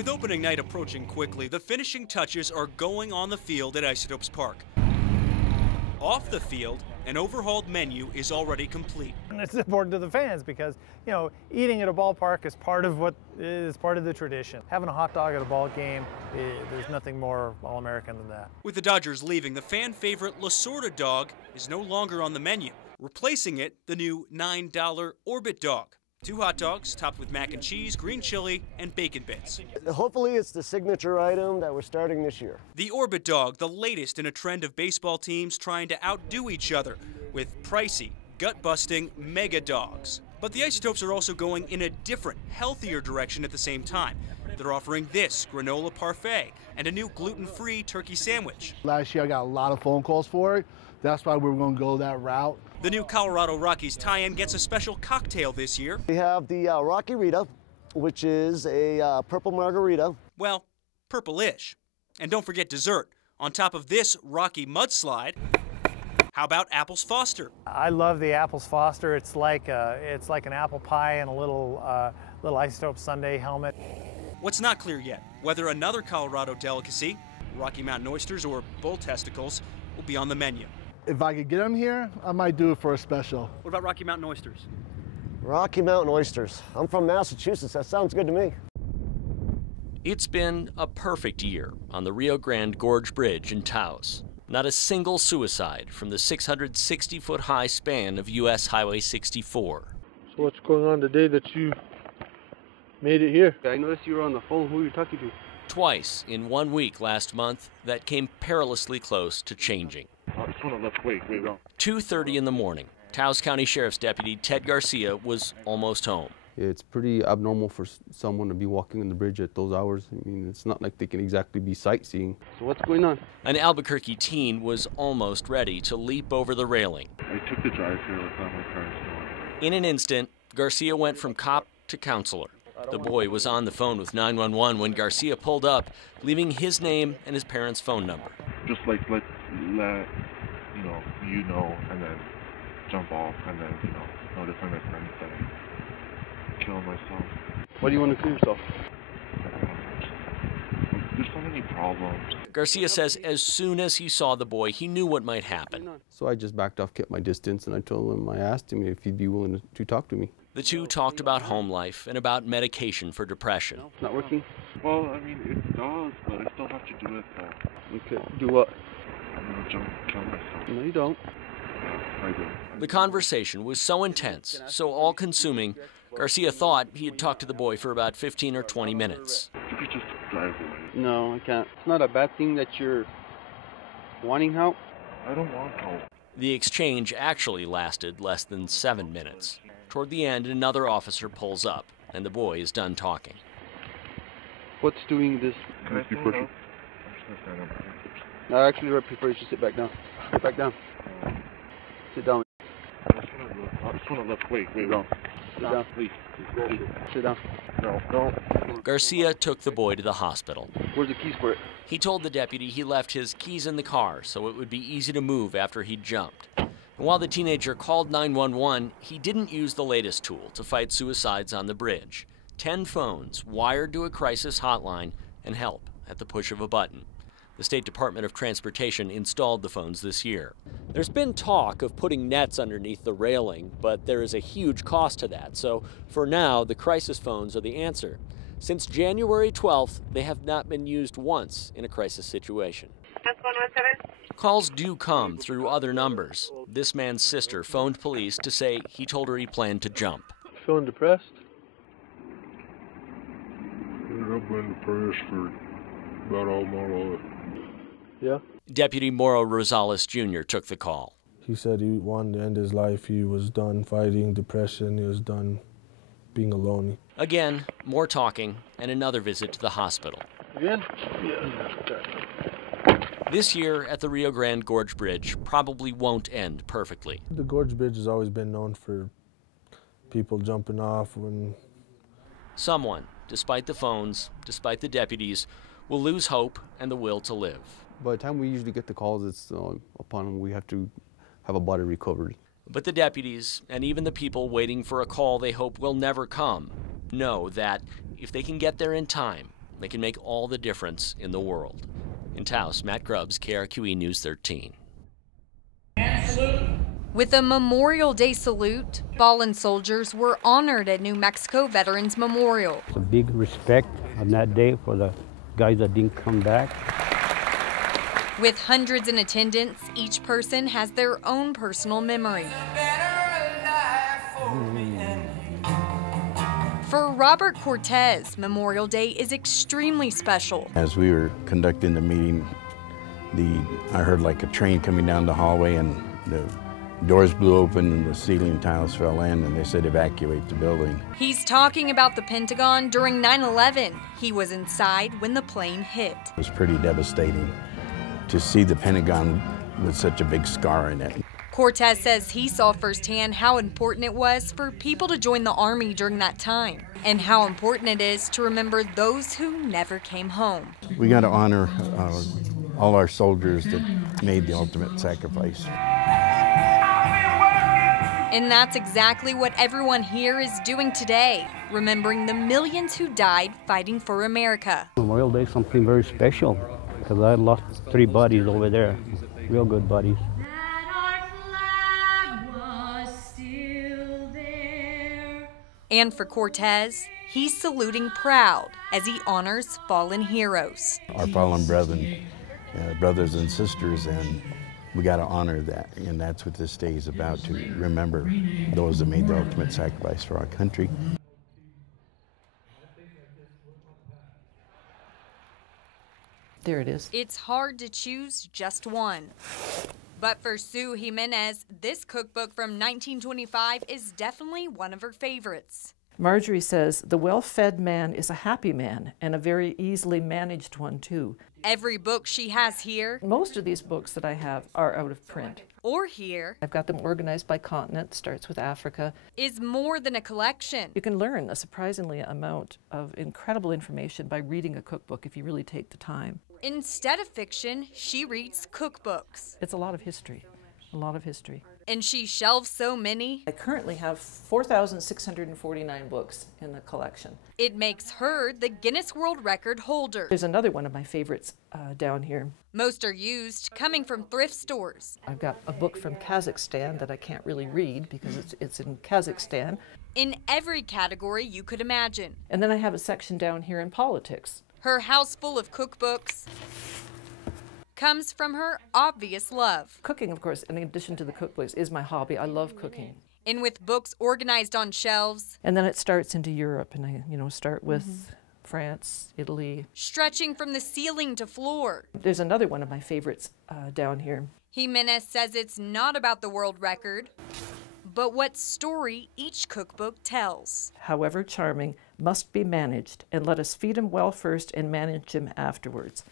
With opening night approaching quickly, the finishing touches are going on the field at Isotopes Park. Off the field, an overhauled menu is already complete. And it's important to the fans because, you know, eating at a ballpark is part of the tradition. Having a hot dog at a ball game, there's nothing more All-American than that. With the Dodgers leaving, the fan favorite Lasorda dog is no longer on the menu. Replacing it, the new $9 Orbit dog. 2 hot dogs topped with mac and cheese, green chili, and bacon bits. Hopefully it's the signature item that we're starting this year. The Orbit dog, the latest in a trend of baseball teams trying to outdo each other with pricey, gut-busting mega dogs. But the Isotopes are also going in a different, healthier direction at the same time. They're offering this granola parfait and a new gluten-free turkey sandwich. Last year I got a lot of phone calls for it. That's why we're going to go that route. The new Colorado Rockies tie-in gets a special cocktail this year. We have the Rocky Rita, which is a purple margarita. Well, purple-ish. And don't forget dessert. On top of this Rocky mudslide, how about Apples Foster? I love the Apples Foster. It's like an apple pie and a little Isotope Sundae helmet. What's not clear yet, whether another Colorado delicacy, Rocky Mountain oysters or bull testicles, will be on the menu. If I could get them here, I might do it for a special. What about Rocky Mountain oysters? Rocky Mountain oysters. I'm from Massachusetts. That sounds good to me. It's been a perfect year on the Rio Grande Gorge Bridge in Taos. Not a single suicide from the 660-foot high span of U.S. Highway 64. So what's going on today that you made it here? I noticed you were on the phone. Who are you talking to? Twice in 1 week last month, that came perilously close to changing. I just want to look. Wait, go. 2:30 in the morning, Taos County Sheriff's Deputy Ted Garcia was almost home. It's pretty abnormal for someone to be walking on the bridge at those hours. I mean, it's not like they can exactly be sightseeing. So what's going on? An Albuquerque teen was almost ready to leap over the railing. I took the drive here without my car still. In an instant, Garcia went from cop to counselor. The boy was on the phone with 911 when Garcia pulled up, leaving his name and his parents' phone number. Just like let you know, and then jump off, and then notify my friends that I'm killing myself. Why do you want to kill yourself? There's so many problems. Garcia says as soon as he saw the boy, he knew what might happen. So I just backed off, kept my distance, and I asked him if he'd be willing to talk to me. The two talked about home life and about medication for depression. It's not working? Well, I mean, it does, but I still have to do it, though. Okay, do what? I'm going to kill myself. No, you don't. Yeah, I do. The conversation was so intense, so all-consuming, Garcia thought he had talked to the boy for about 15 or 20 minutes. You could just drive away. No, I can't. It's not a bad thing that you're wanting help. I don't want help. The exchange actually lasted less than 7 minutes. Toward the end, another officer pulls up, and the boy is done talking. What's doing this? Can I stand up? I'm just going to stand up. No, actually, I prefer you should sit back down. Sit back down. Sit down. I just want to look. Wait, go. Sit down. Please. Sit down. No. Garcia took the boy to the hospital. Where's the keys for it? He told the deputy he left his keys in the car so it would be easy to move after he jumped. And while the teenager called 911, he didn't use the latest tool to fight suicides on the bridge. 10 phones wired to a crisis hotline and help at the push of a button. The State Department of Transportation installed the phones this year. There's been talk of putting nets underneath the railing, but there is a huge cost to that. So for now, the crisis phones are the answer. Since January 12th, they have not been used once in a crisis situation. That's 117. Calls do come through other numbers. This man's sister phoned police to say he told her he planned to jump. Feeling depressed? I've been depressed for about all my life. Yeah? Deputy Mauro Rosales Jr. took the call. He said he wanted to end his life. He was done fighting depression. He was done being alone. Again, more talking and another visit to the hospital. Again? Yeah. This year at the Rio Grande Gorge Bridge probably won't end perfectly. The Gorge Bridge has always been known for people jumping off when... Someone, despite the phones, despite the deputies, will lose hope and the will to live. By the time we usually get the calls, it's upon we have to have a body recovered. But the deputies, and even the people waiting for a call they hope will never come, know that if they can get there in time, they can make all the difference in the world. In Taos, Matt Grubbs, KRQE News 13. With a Memorial Day salute, fallen soldiers were honored at New Mexico Veterans Memorial. It's a big respect on that day for the guys that didn't come back. With hundreds in attendance, each person has their own personal memory. For Robert Cortez, Memorial Day is extremely special. As we were conducting the meeting, I heard like a train coming down the hallway, and the doors blew open and the ceiling tiles fell in, and they said evacuate the building. He's talking about the Pentagon during 9/11. He was inside when the plane hit. It was pretty devastating to see the Pentagon with such a big scar in it. Cortez says he saw firsthand how important it was for people to join the Army during that time, and how important it is to remember those who never came home. We got to honor all our soldiers that made the ultimate sacrifice. And that's exactly what everyone here is doing today, remembering the millions who died fighting for America. Memorial Day is something very special because I lost 3 buddies over there, real good buddies. And for Cortez, he's saluting proud as he honors fallen heroes. Our fallen brothers and sisters, and we got to honor that, and that's what this day is about, to remember those that made the ultimate sacrifice for our country. There it is. It's hard to choose just one. But for Sue Jimenez, this cookbook from 1925 is definitely one of her favorites. Marjorie says, the well-fed man is a happy man, and a very easily managed one, too. Every book she has here, Most of these books that I have are out of print. or here, I've got them organized by continent, starts with Africa. is more than a collection. You can learn a surprisingly amount of incredible information by reading a cookbook if you really take the time. Instead of fiction, she reads cookbooks. It's a lot of history, a lot of history. And she shelves so many, I currently have 4,649 books in the collection. it makes her the Guinness World Record holder. There's another one of my favorites down here. Most are used, coming from thrift stores. I've got a book from Kazakhstan that I can't really read because it's in Kazakhstan. In every category you could imagine. And then I have a section down here in politics. Her house full of cookbooks comes from her obvious love. Cooking, of course, in addition to the cookbooks, is my hobby. I love cooking. And with books organized on shelves, And then it starts into Europe, and I, start with France, Italy. stretching from the ceiling to floor. There's another one of my favorites down here. Jimenez says it's not about the world record, but what story each cookbook tells. However charming, must be managed, and let us feed him well first and manage him afterwards.